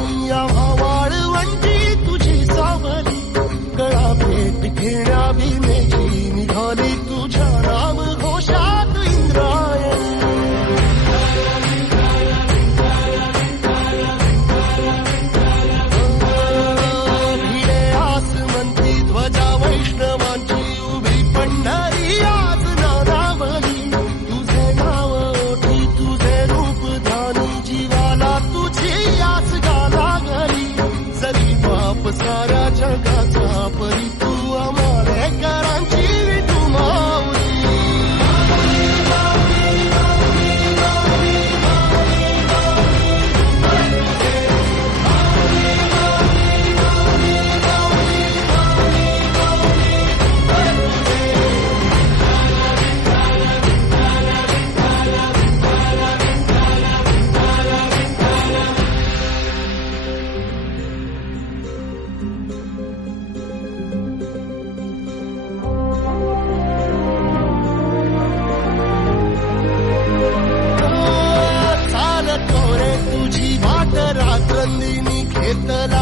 Yahweh. The the